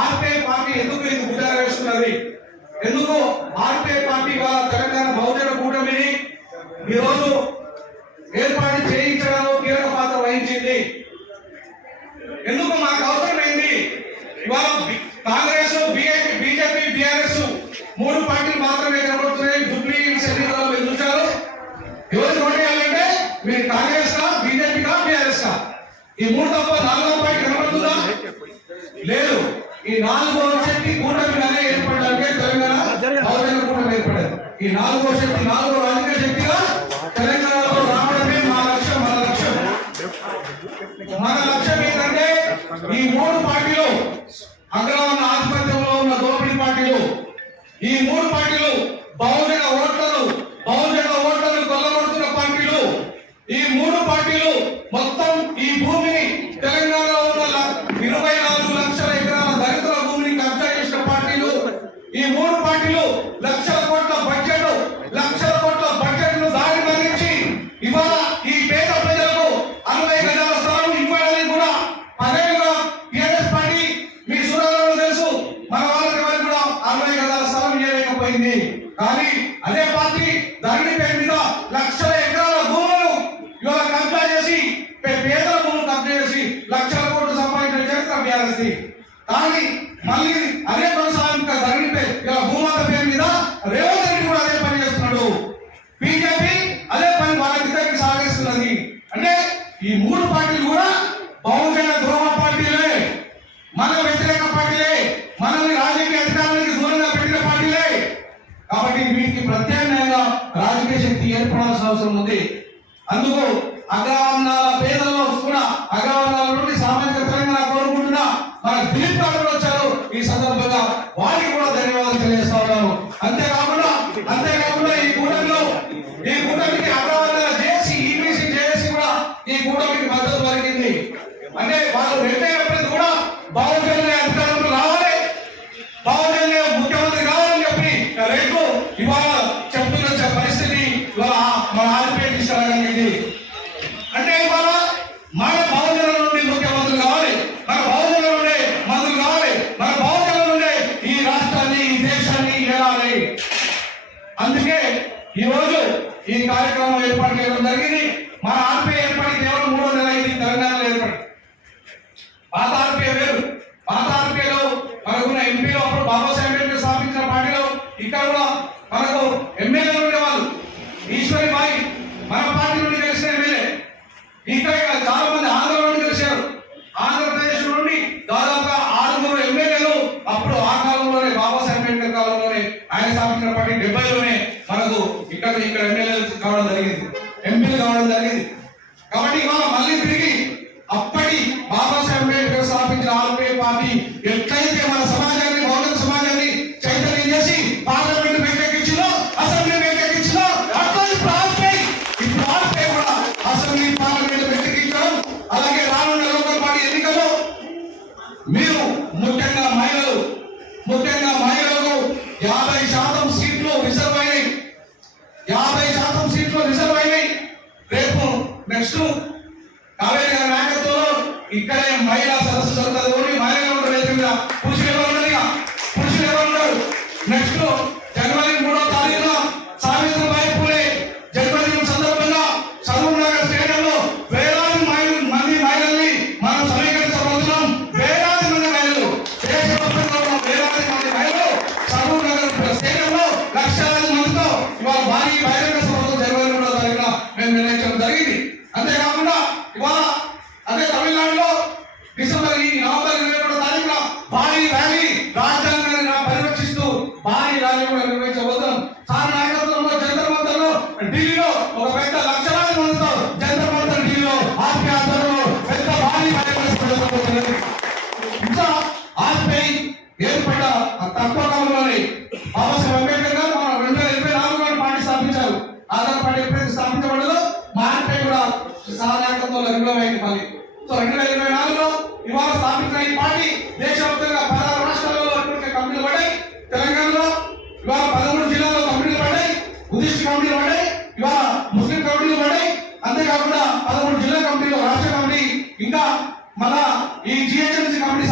RPI party ఎందుకు ఇది గుడ్డగా వేస్తున్నది? ఎందుకు ఆర్పీఐ పార్టీ వాళ్ళ తెలంగాణ బహుజన కూటమిని ఈరోజు ఏర్పాటు చేయించడంలో కీలక పాత్ర వహించింది? ఎందుకు మాకు అవసరమైంది? ఇవాళ కాంగ్రెస్, బీజేపీ, టీఆర్ఎస్ మూడు పార్టీలు మాత్రమే కనబడుతున్నాయి. జూబ్లీ ఎన్నికల్లో మీరు చూశారు. ఎవరు ఓటేయాలంటే మీరు కాంగ్రెస్ కా, బీజేపీ కా, టీఆర్ఎస్ కా? ఈ మూడు తప్ప నాలుగో పార్టీ కనబడుతుందా? లేదు. ఈ నాలుగో శక్తి కూటమిగానే ఏర్పడడానికి తెలంగాణ బహుజన కూటమి ఏర్పడదు. ఈ నాలుగో శక్తి, నాలుగో రాజకీయ శక్తిగా తెలంగాణలో రావడమే మా లక్ష్యం. మన లక్ష్యం ఏంటంటే ఈ మూడు పార్టీలు అగ్రవర్ణ ఆధిపత్యంలో ఉన్న దోపిడీ పార్టీలు, ఈ మూడు పార్టీలు బహుజన ఓట్లను కొల్లగొడుతున్న పార్టీలు, ఈ మూడు పార్టీలు మొత్తం ఈ భూమిని తెలంగాణలో ఉన్న 24 లక్షల ఎకరాల దళితుల భూమిని కబ్జా చేసిన పార్టీలు, ఈ మూడు పార్టీలు లక్షల కోట్ల బడ్జెట్ ను దారి మళ్లించి ఇవాళ ఈ పేద ప్రజలకు 60 గజాల స్థలం ఇవ్వాలని కూడా 10 ఏళ్ళుగా టీఆర్ఎస్ పార్టీ, మీ సూరాలలో తెలుసు, మన వాళ్ళకి కూడా 60 గజాల స్థలం ఇవ్వలేకపోయింది. కానీ అదే పార్టీ ధరణి పేరు మీద లక్షల ఎకరాల భూములు ఇవాళ కబ్జా చేసి, పేదల భూములు కబ్జా చేసి లక్షల కోట్లు సంపాదించిన చరిత్ర టీఆర్ఎస్. కానీ మళ్ళీ అదే కొనసాగింపు ధరణి పేరు ఇలా భూమాత పేరు మీద రేవంత్ రెడ్డి కూడా అదే పని చేస్తున్నాడు. బీజేపీ అదే పని వాళ్ళ ఇద్దరికి సాగిస్తున్నది. అంటే ఈ మూడు పార్టీలు కూడా బహుజన ద్రోహ పార్టీలే, మన వ్యతిరేక పార్టీలే, మనల్ని రాజకీయ అధికారానికి దూరంగా పెట్టిన పార్టీలే. కాబట్టి వీటికి ప్రత్యామ్నాయంగా రాజకీయ శక్తి ఏర్పడాల్సిన అవసరం ఉంది. అందుకు అగ్రవర్ణాల పేదల్లో కూడా అగ్రవర్ణాల నుండి సామాజిక తెలంగాణ కోరుకుంటున్న మన దిలీప్ గారు కూడా వచ్చారు. ఈ సందర్భంగా వారికి కూడా ధన్యవాదాలు తెలియజేస్తా ఉన్నాను. అంతేకాకుండా ఈ కూటమికి అగ్రవర్ణాల జేఏసీ, ఈబీసీ జేఏసీ కూడా ఈ కూటమికి మద్దతు పలికింది. అంటే వాళ్ళు రెండైనప్పటికీ కూడా బహుజనులే అధికారంలో రావాలి, బహుజనులే ముఖ్యమంత్రి కావాలని చెప్పి రేపు ఇవాళ చెప్తున్న పరిస్థితి ఇవాళ మన ఆర్పీఐ తీసుకురాగలిగింది. అంటే ఇవాళ మన బహుజనుల నుండి ముఖ్యమంత్రులు కావాలి, మన బహుజనుల నుండి మంత్రులు కావాలి, మన బహుజనుల నుండి ఈ రాష్ట్రాన్ని, ఈ దేశాన్ని ఏలాలి. అందుకే ఈ రోజు ఈ కార్యక్రమం ఏర్పాటు చేయడం జరిగింది. మన ఆర్పీఐ ఏర్పడి కేవలం 3 నెలలు అయింది. తెలంగాణలో ఏర్పడి పాత ఆర్పీఐ వేరు. పాత ఆర్పీఐలో మనకున్న ఎంపీలో అప్పుడు బాబాసాహెబ్ అంబేద్కర్ స్థాపించిన పార్టీలో ఇక్కడ కూడా మనకు ఎమ్మెల్యేలు ఉండేవాళ్ళు. ఈశ్వరి బాయి మన పార్టీ నుండి గెలిచిన ఎమ్మెల్యే. ఇక్కడ చాలా మంది ఆంధ్ర నుండి గెలిచారు. ఆంధ్రప్రదేశ్ నుండి దాదాపుగా 6 ఎమ్మెల్యేలు అప్పుడు ఆ కాలంలోనే, బాబాసాహెబ్ అంబేద్కర్ కాలంలోనే, ఆయన స్థాపించిన పార్టీ 70లోనే మనకు ఇక్కడ ఎమ్మెల్యేలు కావడం జరిగింది, ఎంపీలు కావడం జరిగింది. కాబట్టి ఇవాళ మళ్ళీ తిరిగి అప్పటి బాబాసాహెబ్ అంబేద్కర్ స్థాపించిన ఆర్పీఐ పార్టీ ఎట్లయితే మన సమాజాన్ని, బహుజన సమాజాన్ని చైతన్యం చేసి పార్లమెంట్ వ్యతిరేకించిందో, అసెంబ్లీ వ్యతిరేకించిందో, అట్లా ఇప్పుడు ఆర్పీఐ కూడా అసెంబ్లీ, పార్లమెంట్ వ్యతిరేకించడం. అలాగే రానున్న లోకల్ పార్టీ ఎన్నికల్లో మీరు ముఖ్యంగా మహిళలకు 50% సీట్లు రిజర్వ్ అయినాయి. 50% సీట్లు రిజర్వ్ అయినాయి. రేపు నెక్స్ట్ కావేరీ గారి నాయకత్వంలో ఇక్కడే మహిళా సదస్సు జరుగుతుంది. ఓన్లీ మహిళలు ఉంటారు. వేదిక మీద పురుషులు ఎవరు ఉన్నారు? నెక్స్ట్ జనవరి 3వ తారీఖున సావిత్రిబాయి పూలే జన్మదినం సందర్భంగా సరూర్ నగర్ స్టేడియంలో వేలాది మంది మహిళల్ని మనం సమీకరించబోతున్నాం. వేలాది మంది మహిళలు, దేశవ్యాప్తంగా ఉన్న వేలాది మంది మహిళలు సరూర్ నగర్ స్టేడియంలో లక్షలాది మందితో ఇవాళ భారీ బహిరంగ సభతో జనవరి 3వ తారీఖున మేము నిర్ణయించడం జరిగింది. అంతేకాకుండా ఇవాళ అదే తమిళనాడులో నవంబర్ 22వ తారీఖున భారీ ర్యాలీ, రాజ్యాంగాన్ని పరిరక్షిస్తూ భారీ ర్యాలీ కూడా నిర్వహించబోతున్నాం. సార్ నాయకత్వంలో జంతర్ మంతర్లో ఢిల్లీలో ఒక పెద్ద లక్షలాది మందితో జంతర్ మంతర్ ఢిల్లీలో ఆర్పీఐ ఆధ్వర్యంలో పెద్ద భారీ కార్యక్రమం. ఇంకా ఆర్పీఐ ఏర్పడ్డ తక్కువ కాలంలోనే బాబాసాహెబ్ అంబేద్కర్ గారు మన 2024లో పార్టీ స్థాపించారు. ఆధార్ పార్టీ ఎప్పుడైతే స్థాపించబడదో మా ఆర్పీఐ కూడా సహాయకత్వంలో విలువైంది. మళ్ళీ సో 2024లో ఇవాళ స్థాపించిన ఈ పార్టీ దేశవ్యాప్తంగా 16 రాష్ట్రాలలో కంపెనీలు పడ్డాయి. తెలంగాణలో ఇవాళ 13 జిల్లాల్లో కంపెనీలు పడ్డాయి, బుద్ధిస్ట్ కంపెనీలు పడ్డాయి, ఇవాళ ముస్లిం కంపెనీలు పడ్డాయి. అంతేకాకుండా 13 జిల్లా కంపెనీలు, రాష్ట్ర కంపెనీ, ఇంకా మన ఈ జిహెచ్ఎంసీ కంపెనీ